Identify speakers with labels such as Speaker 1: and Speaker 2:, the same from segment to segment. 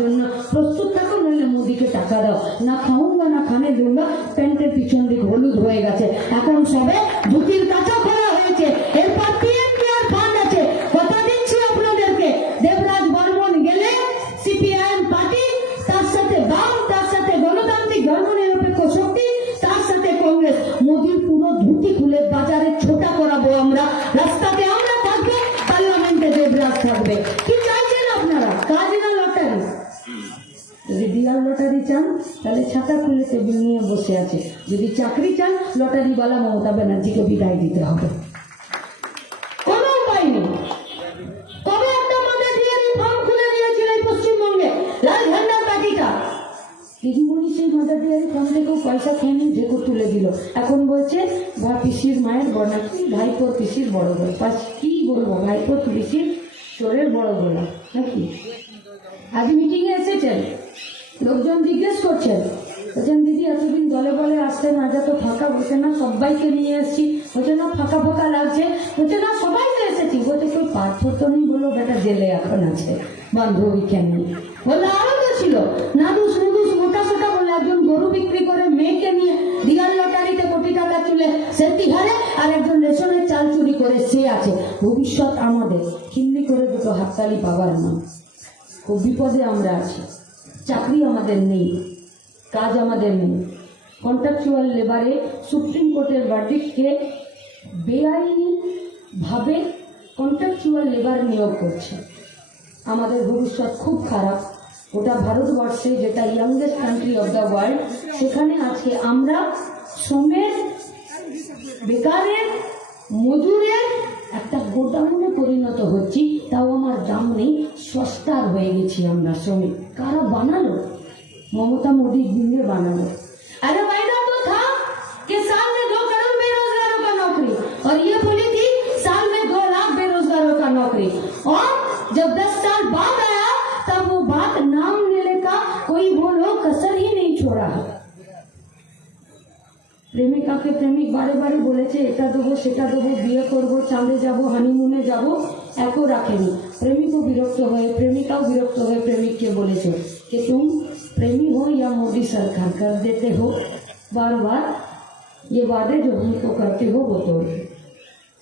Speaker 1: জন্য প্রস্তুত থাকো নইলে মোদিকে টাকা দাও। না খাউঙ্গা না খানে জন্য প্যান্টের পিছন দিক হলুদ হয়ে গেছে। এখন সবে ধুতির কাঁচা যদি ডিয়ার লটারি চান, তাহলে ছাতা খুলে টেবিল নিয়ে বসে আছে। যদি চাকরি চান লটারিওয়ালা মমতা ব্যানার্জিকে বিদায় দিতে হবে। কোনো উপায় নেই। পশ্চিমবঙ্গে। থেকেও পয়সা খেয়ে নিয়ে ঢেকুর তুলে দিল। এখন বলছে বা পিসির মায়ের বড় নাকি ভাইপোর পিসির বড় বড় পাশ কি বলব? ভাইপোর পিসির চোরের বড় গোলা নাকি? আজ মিটিংয়ে এসেছেন। লোকজন জিজ্ঞেস করছেন, বলছেন, দিদি, এতদিন দলে বলে আসতে না যা, তো ফাঁকা বসে না, সবাইকে নিয়ে এসেছি, বলছে না, ফাঁকা ফাঁকা লাগছে, বলছে না, সবাই তো এসেছি। বলছে কেউ তো নেই বলো, বেটা, জেলে এখন আছে, বান্ধবী কেন বলল, আরও তো ছিল। নাদুস নুদুস মোটা সোটা বলে একজন গরু বিক্রি করে মেয়েকে নিয়ে দিয়ার লটারিতে কোটি টাকা তুলে সেটি ঘরে, আর একজন রেশনের চাল চুরি করে সে আছে। ভবিষ্যৎ আমাদের দুটো হাততালি পাওয়ার নাম। খুব বিপদে আমরা আছি। চাকরি আমাদের নেই, কাজ আমাদের নেই। কন্ট্রাকচুয়াল লেবারে সুপ্রিম কোর্টের ভার্ডিক্টকে বেআইনিভাবে কন্ট্রাকচুয়াল লেবার নিয়োগ করছে। আমাদের ভবিষ্যৎ খুব খারাপ। ওটা ভারতবর্ষে যেটা youngest country of the world সেখানে আজকে আমরা শ্রমের বেকারের, মজুরের একটা গোডাউনে পরিণত হচ্ছি তাও আমার দাম নেই সস্তার হয়ে গেছি আমরা শ্রমিক কারা বানালো মমতা মোদী দিনে বানালো अरे वायदा तो था कि साल में दो करोड़ बेरोजगारों का नौकरी और ये बोली थी साल में दो लाख बेरोजगारों का नौकरी और जब दस साल बाद आया तब वो बात नाम लेने का कोई वो लोग कसर ही नहीं छोड़ा है প্রেমিকাকে প্রেমিক বারে বারে বলেছে এটা দেবো সেটা দেবো বিয়ে করব চাঁদে যাব হানিমুনে যাব একও রাখেনি প্রেমিকও বিরক্ত হয়ে প্রেমিকাও বিরক্ত হয়ে প্রেমিককে বলেছে कि तुम प्रेमी हो या मोदी सरकार कर देते हो बार बार ये वादे जो हमको करते हो वो तोड़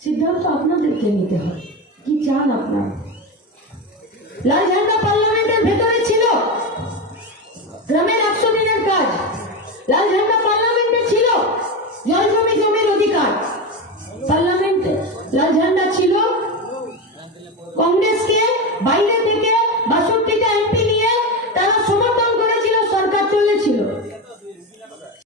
Speaker 1: सिद्धांत আপনাদেরকে নিতে হয় কি চান আপনারা লাল ঝান্ডা পার্লামেন্টের ভেতরে ছিল গ্রামের একশো দিনের কাজ লাল ঝান্ডা পার্লামেন্টে ছিল জল La